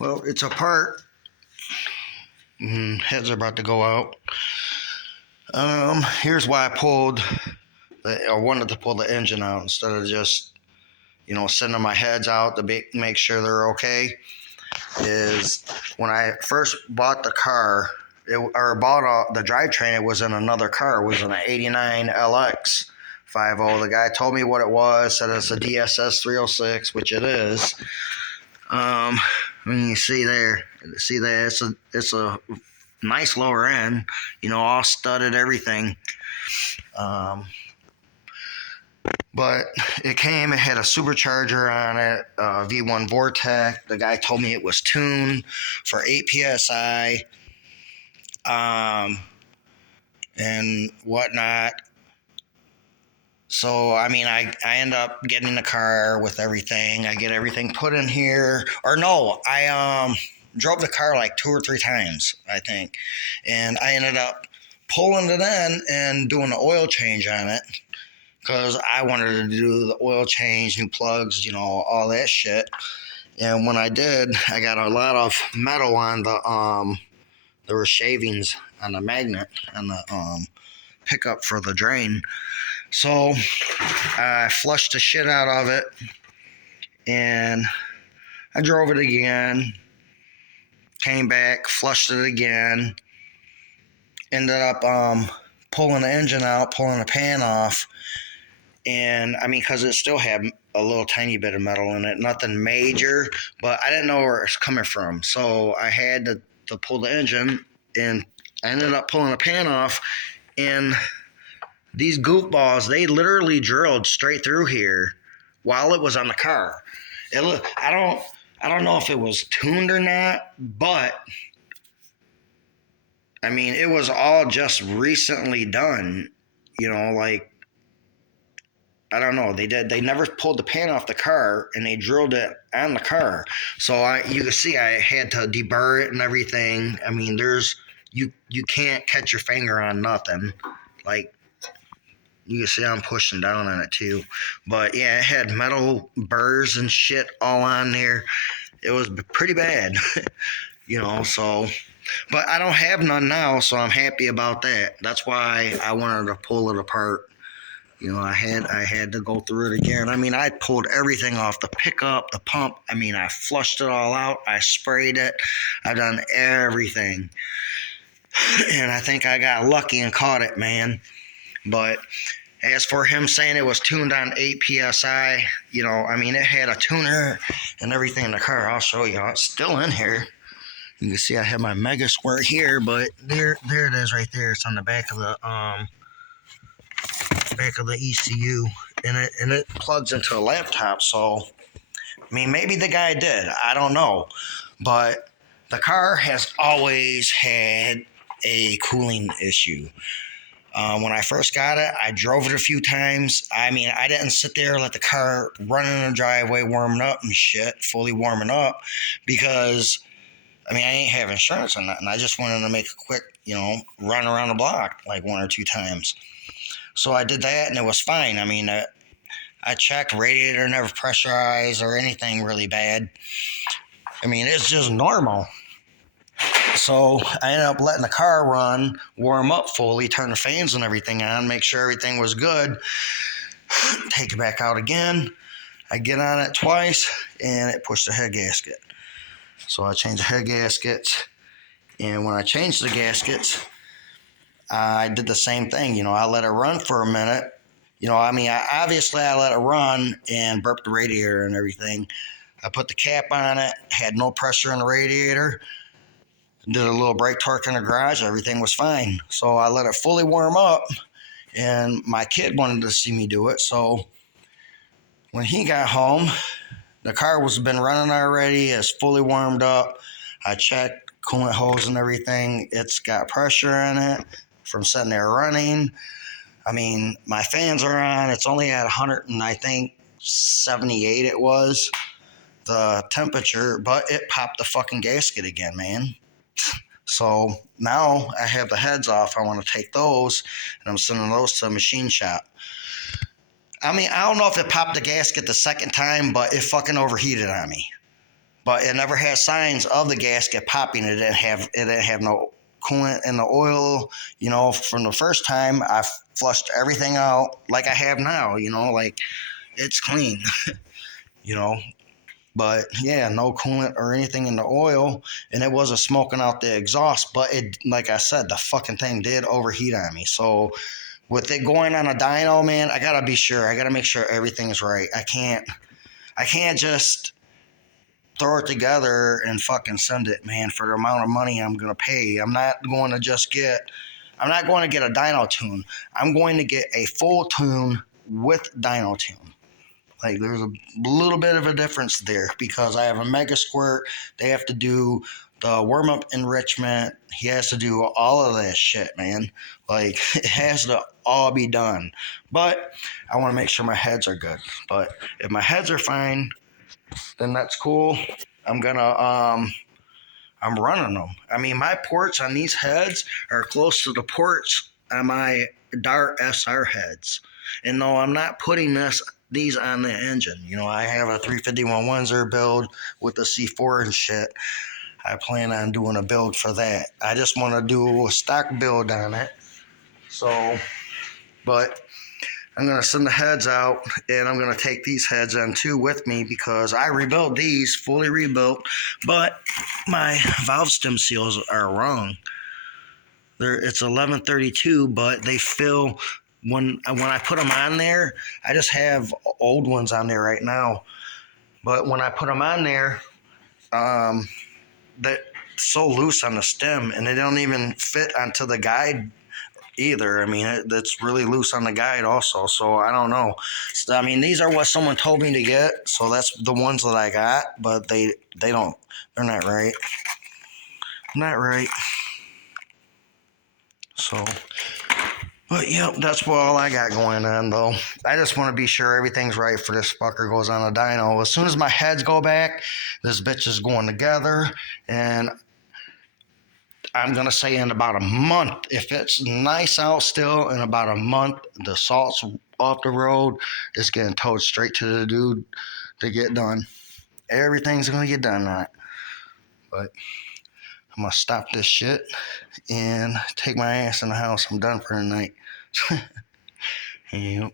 Well, it's apart. Heads are about to go out. Here's why I wanted to pull the engine out instead of just, sending my heads out to make sure they're okay. Is when I first bought the car, the drivetrain, it was in another car. It was in an 89 LX 50. The guy told me what it was, said it's a DSS 306, which it is. When you see that it's a nice lower end, all studded, everything. But it had a supercharger on it, V1 Vortec. The guy told me it was tuned for 8 PSI, and whatnot. So, I end up getting the car with everything. I get everything put in here. Or no, I drove the car like 2 or 3 times, I think. And I ended up pulling it in and doing the oil change on it. Because I wanted to do the oil change, new plugs, all that shit. And when I did, I got a lot of metal on there were shavings on the magnet on the pickup for the drain. So I flushed the shit out of it, and I drove it again, came back, flushed it again, ended up pulling the engine out, pulling the pan off, and because it still had a little tiny bit of metal in it, nothing major, but I didn't know where it's coming from, so I had to pull the engine, and I ended up pulling the pan off, and these goofballs, they literally drilled straight through here while it was on the car. I don't know if it was tuned or not, but it was all just recently done. I don't know. They never pulled the pan off the car, and they drilled it on the car. So you can see I had to deburr it and everything. You can't catch your finger on nothing. You can see I'm pushing down on it too. But yeah, it had metal burrs and shit all on there. It was pretty bad, so. But I don't have none now, so I'm happy about that. That's why I wanted to pull it apart. I had to go through it again. I pulled everything off the pickup, the pump. I flushed it all out. I sprayed it. I've done everything. And I think I got lucky and caught it, man. But as for him saying it was tuned on 8 PSI, it had a tuner and everything in the car. I'll show you. It's still in here. You can see I have my Mega Squirt here, but there it is right there. It's on the back of the ECU, and it plugs into a laptop. So, maybe the guy did. I don't know, but the car has always had a cooling issue. When I first got it, I drove it a few times. I didn't sit there and let the car run in the driveway, warming up and shit, fully warming up, because, I ain't have insurance or nothing. I just wanted to make a quick, run around the block like 1 or 2 times. So I did that, and it was fine. I checked, radiator never pressurized or anything really bad. It's just normal. So I ended up letting the car run, warm up fully, turn the fans and everything on, make sure everything was good, take it back out again. I get on it twice, and it pushed the head gasket. So I changed the head gaskets, and when I changed the gaskets, I did the same thing. I let it run for a minute. Obviously I let it run and burped the radiator and everything. I put the cap on it, had no pressure in the radiator, did a little brake torque in the garage, everything was fine. So I let it fully warm up, and my kid wanted to see me do it. So when he got home, the car was been running already, it's fully warmed up. I checked coolant hose and everything. It's got pressure in it from sitting there running. My fans are on. It's only at 178 it was, the temperature, but it popped the fucking gasket again, man. So now I have the heads off. I want to take those, and I'm sending those to a machine shop. I don't know if it popped the gasket the second time, but it fucking overheated on me. but it never had signs of the gasket popping. It didn't have no coolant in the oil. From the first time I flushed everything out like I have now. Like it's clean. you know. But yeah, no coolant or anything in the oil, and it wasn't smoking out the exhaust. But it, like I said, the fucking thing did overheat on me. So with it going on a dyno, man, I gotta be sure. I gotta make sure everything's right. I can't just throw it together and fucking send it, man, for the amount of money I'm gonna pay. I'm not going to get a dyno tune. I'm going to get a full tune with dyno tune. Like there's a little bit of a difference there because I have a mega squirt. They have to do the warm up enrichment. He has to do all of that shit, man. Like it has to all be done. But I want to make sure my heads are good. But if my heads are fine, then that's cool. I'm gonna I'm running them. I mean, my ports on these heads are close to the ports on my Dart SR heads. And no, I'm not putting these on the engine. I have a 351 Windsor build with the C4 and shit. I plan on doing a build for that. I just want to do a stock build on it. So, but I'm going to send the heads out and I'm going to take these heads on too with me because I rebuilt these, fully rebuilt, but my valve stem seals are wrong. It's 1132, but they fill when I put them on there. I just have old ones on there right now, but when I put them on there, they're so loose on the stem and they don't even fit onto the guide either. I mean, that's really loose on the guide also. So I don't know. I mean, these are what someone told me to get, so that's the ones that I got. But they're not right. Not right. So, but yeah, that's what all I got going on though. I just want to be sure everything's right for this fucker goes on a dyno. As soon as my heads go back, this bitch is going together, and I'm going to say in about a month, if it's nice out still, in about a month, the salt's off the road, it's getting towed straight to the dude to get done. Everything's going to get done on it. But I'm going to stop this shit and take my ass in the house. I'm done for the night. Yep.